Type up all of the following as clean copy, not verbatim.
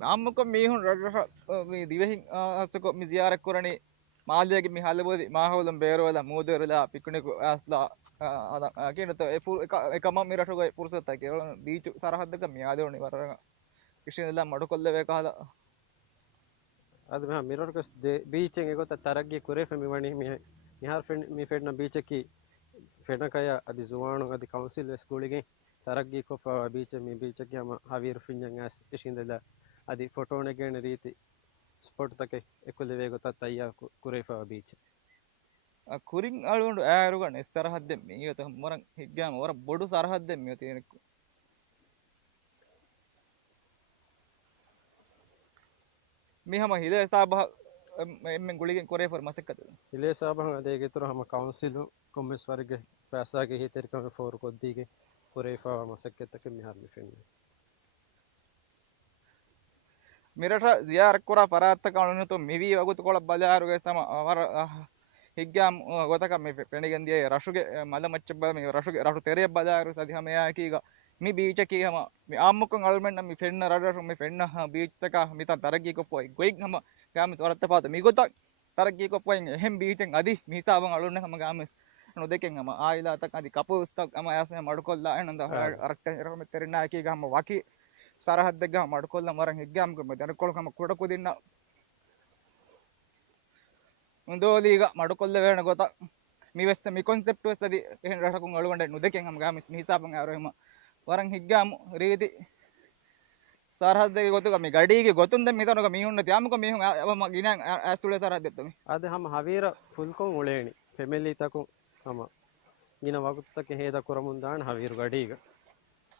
අම්මක මීහුන් රට මේ දිවෙහින් අසක මි ziyarak කරණි මාල්යගේ මි හලබෝදි මාහවලම් බේරවල මූදරලා පිකුණෙකු ඇස්ලා කියනත එකම මිරටුග පුරුසත කියල බීචු සරහද්දක මියාදවනි වර කිසිදලා මඩුකොල්ල වේ කාලා ಅದು ಮಾ ಮಿರರ್ ಕಸ್ ಬೀಚ್ ಎಂಗೆ ಗೊತ್ತ ತರಗ್ಗೆ ಕುರೆ ಫೆಮಿ ವಣಿ ಮಿಹಾರ್ ಫ್ರೆಂಡ್ ಮಿ ಫೆಡ್ನ ಬೀಚಕಿ ಫೆಡ್ನಕಯ ಅದಿ ಜುವಾಣು ಅದಿ ಕೌನ್ಸಿಲ್ ಸ್ಕೂಲಿಗೆ ತರಗ್ಗೆ ಕೊಫ ಬೀಚ್ ಮಿ ಬೀಚಕಿ ಹಮ ಹವೀರ್ ಫಿಂಜಂಗ್ ಆಸ್ ಇಶಿಂದಲ ಅದಿ ಫೋಟೋನೆಗೆಣ ರೀತಿ ಸ್ಪಾಟ್ ತಕೆ ಎಕುಲೆ ಗೊತ್ತ ತಯ್ಯ ಕುರೆ ಫ ಬೀಚ್ ಕುರಿಂಗ್ ಅಳುಂಡು ಆರುಗಣ ಸರಹದ್ದೆ ಮಿಯತ ಮೊರಂ ಹಿಗ್ಗಾಮ ವರ ಬೊಡು ಸರಹದ್ದೆ ಮಿಯತ ಏನಕ್ಕು මිහම හිදේ සාබහ එම්මෙන් ගුලිගෙන් කොරේ ෆර් මසක්කත හිලේ සාබහ අදේගේ තුර හම කවුන්සිල් කොම්මස් වර්ග පැසාගේ හිතරිකම ෆෝර් කොද්දීගේ කොරේ ෆා මසක්කතක මිහාර මිෆෙන්නේ මිරට ziyarak kura paratta kanunu to mivi wagutu kola balaruge sama war higgam gotaka me penigendiye rashuge mala machba me rashu tere balaru sadi hame ya kiga mi beach ki hama mi ammukon almen mi fenna radaru mi fenna beach taka mitan taragi ko poi goig hama gam toratta pata mi gota taragi ko poi hem beach en adi mi saban alunne hama gam no deken hama aila tak adi kapus tak ama yasne madukolla enanda arakta erome terina ki gam waki සරහද්දක මඩකොල්ල මරන් හිග්ගාම් කම දනකොල් කම කොට කුදින්න උන්දෝලීග මඩකොල්ල වේන ගොත මිවෙස්ත මි concept වෙස්තදි එහෙන් රටකුන් අලුවන්ඩ නුදෙකෙන් හම ගාමිස් මිහිතාපන් ආරෙම වරන් හිග්ගාම් රීති සරහද්දක ගොතුක මි ගඩීගේ ගොතුන් දැන් මිතනක මිහුන්න තියාමක මිහුන් අවම ගිනන් ඇස්තුලේ සරහද්දෙත් මි අද හම හවීර ෆුල්කොන් උලේනි ෆැමිලි තකුන් හම ගින වගුත්තක හේද කරමුන් දාන හවීර ගඩීග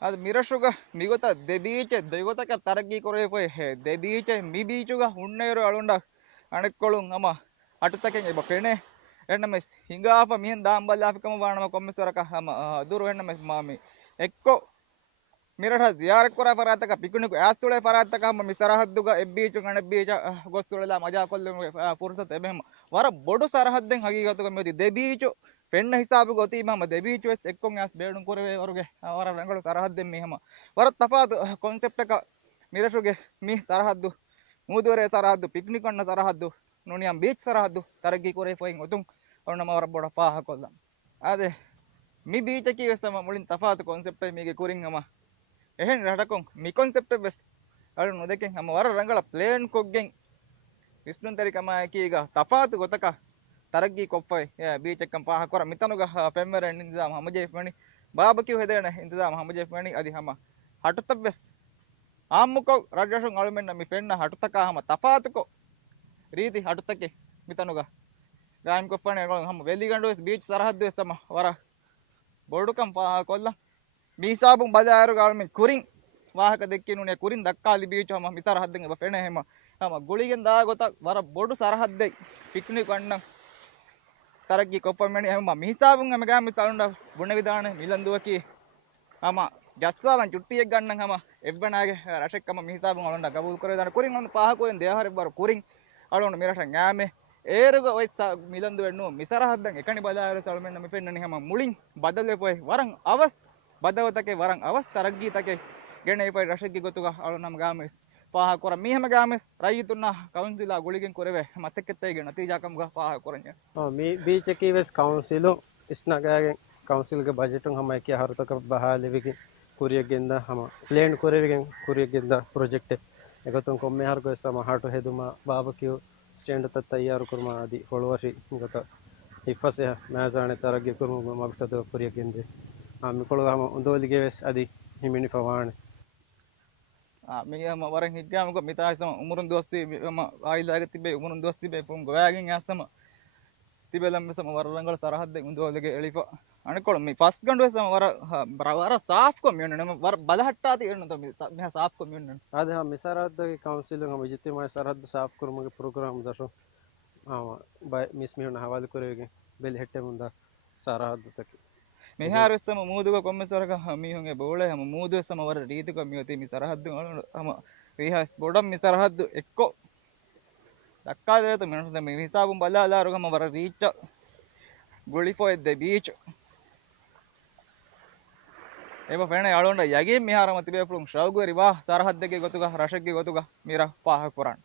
ಅದು ಮಿರಶುಗ ಮಿಗೊತ ದೆಬೀಚೆ ದೆಗೊತಕ ತರಗಿ ಕೊರೆ ಪೊಯ್ ಹೆ ದೆಬೀಚೆ ಮಿ ಬೀಚುಗ ಹುಣ್ಣೇರು ಅಳುಂಡ ಅಣಕ್ಕೊಳು ಅಮ ಅಟುತಕೆ ಎಬ ಪೆಣೆ ಎಣ್ಣಮೆಸ್ ಹಿಂಗಾಪ ಮಿಹನ್ ದಾಂಬಲ್ಲಾಫಿಕಮ ಬಾಣಮ ಕೊಮ್ಮೆಸರಕ ಅಮ ದೂರು ಎಣ್ಣಮೆಸ್ ಮಾಮಿ ಎಕ್ಕೊ ಮಿರಠ ziyarak kora parataka pikuniku astule parataka ma misarahadduga ebbichu gane beach gostulala maja kollu fursat ebem wara bodu sarahadden hagigatuga medi debichu penna hisabu goti mama debichu es ekkon as beedun korwe waruge wara rangalu sarahadden mehama wara tafatu concept එක මිරටුගේ mi sarahaddu mudure sarahaddu picnic anna sarahaddu nuniyam beach sarahaddu taragi kore poin otun onnama wara boda paha kollam ade mi beach ki vesama mulin tafatu concept mege kurin ama එහෙන් රටකොන් මි concept bus අර නොදකෙන් හැම වර රංගල plane කොග්ගෙන් විස්නුන් තරිකම කීග තපාතු ගොතක තරග්ගී කොප්පයි beach එකම් පාහ කර මිතනුග පෙම්මරෙන් ඉඳාම හමජේ පණි barbecue හෙදෙන ඉඳාම හමජේ පණි අදි හැම හටුත bus ආම්මුකෝ රජෂුන් අලුමෙන්න මි පෙන්න හටුතක හැම තපාතුකෝ රීති හටුතකේ මිතනුග ගායිම් කොප්පනේ හැම වෙලි ගඬුස් බීච් සරහද්දේ තම වර බොඩුකම් පාහ කොල්ලා මීසාබුන් බදාරු ගාල්මෙන් කුරින් වාහක දෙක්කිනුනේ කුරින් දක්කාලි බීචම මිතර හද්දෙන් එබ පෙනේ හැම හැම ගුලිගෙන් දා ගොත වර බොඩු සරහද්දේ පික්නික් වන්න තරග්ගි කොප්පමෙනි හැම මීසාබුන් හැම ගාම තලුන්ඩ බුණ විදාන මිලන්දුවකි හැම ජස්සාලන් චුට්ටියක් ගන්න හැම එබ්බනාගේ රෂෙක්කම මීසාබුන් අලුන්ඩ ගබුල් කරේ දාන කුරින් වන්න පාහ කොෙන් දෙහරේ බර කුරින් අලුන්ඩ මිරෂන් යාමේ ඒරුග ඔය මිලන්දු වෙන්නු මිතර හද්දෙන් එකනි බදාරු තලුමෙන්න මෙපෙන්නනි හැම මුලින් බදලේ පොයි වරන් අවස් බදවතකේ වරන් අවස් තරග්ගීතකේ ගෙනේ පයි රෂෙක්ගේ ගොතුග අලුනම ගාමස් පාහ කොර මීහම ගාමස් රයිතුන්න කවුන්සිලා ගුලිගෙන් කොරවේ මතකෙත්තේගේ නතිජාකම් ගහ පාහ කොරන්නේ මි බීච් එකේ වෙස් කවුන්සිලු ඉස්නගාගෙන් කවුන්සිල්ගේ බජටුන් හම එකේ හරුතක බහාලෙවිගේ ಕುರಿಯಗೆಂದ ಹಮ ಪ್ಲೇನ್ ಕುರಿಯಗೆಂ ಕುರಿಯಗೆಂದ ಪ್ರಾಜೆಕ್ಟ್ ಎಗತುಂ ಕೊಮ್ಮೆ ಹರ್ಗೊ ಸಮ ಹಾಟು ಹೆದುಮ ಬಾಬಕ್ಯೂ ಸ್ಟ್ಯಾಂಡ್ ತ ತಯಾರು ಕುರ್ಮ ಆದಿ ಹೊಳವಶಿ ಗತ ಹಿಫಸೆ ಮಾಜಾಣೆ ತರಗೆ ಕುರ್ಮ ಮಕ್ಸದ ಕುರಿಯಗೆಂದೆ ಮಿಕೊಳು ಹಮ ಒಂದೋಲಿಗೆ ವೆಸ್ ಅದಿ ಹಿಮಿನಿ ಫವಾಣೆ මියම වරන් හිටියාමක මිතාසම උමුරුන් දොස්ති ම ආයිලාග තිබේ උමුරුන් දොස්ති බේ පුම් ගොයාගෙන් යස්සම තිබෙලම් සම වරංගල තරහද්දේ උන්දෝලගේ එලිප අනකොළ මේ පස් ගඬුවේ සම වර සාෆ් කොමියුන් නම වර බලහට්ටා තියෙන තම මෙහ සාෆ් කොමියුන් ආද හම මිසරද්දගේ කවුන්සිල් හම විජිතමය සරහද්ද සාෆ් කරමුගේ ප්‍රෝග්‍රෑම් දශෝ බයි මිස් මිහුන හවාල කරේගේ බෙල් හෙට්ටේ මුන්දා සරහද්ද තක මෙහාරස්සම මූදුක කොම්මසරක මිහුන්ගේ බෝලේ හැම මූදුවස්සම වර රීතික මියති මි සරහද්ද හම රිහස් බොඩම් මි සරහද්ද එක්කෝ දක්කා දේත මිනිස්සු දැන් මේ හිසාබුම් බලාලා අරගම වර රීච් ගොලිපොෙද්ද බීච් एब फेणे अळोंड यगे मिहार मत बे पुंग शौगुरी वाह सरहद के गोतुगा रशक के गोतुगा मेरा पाह कुरान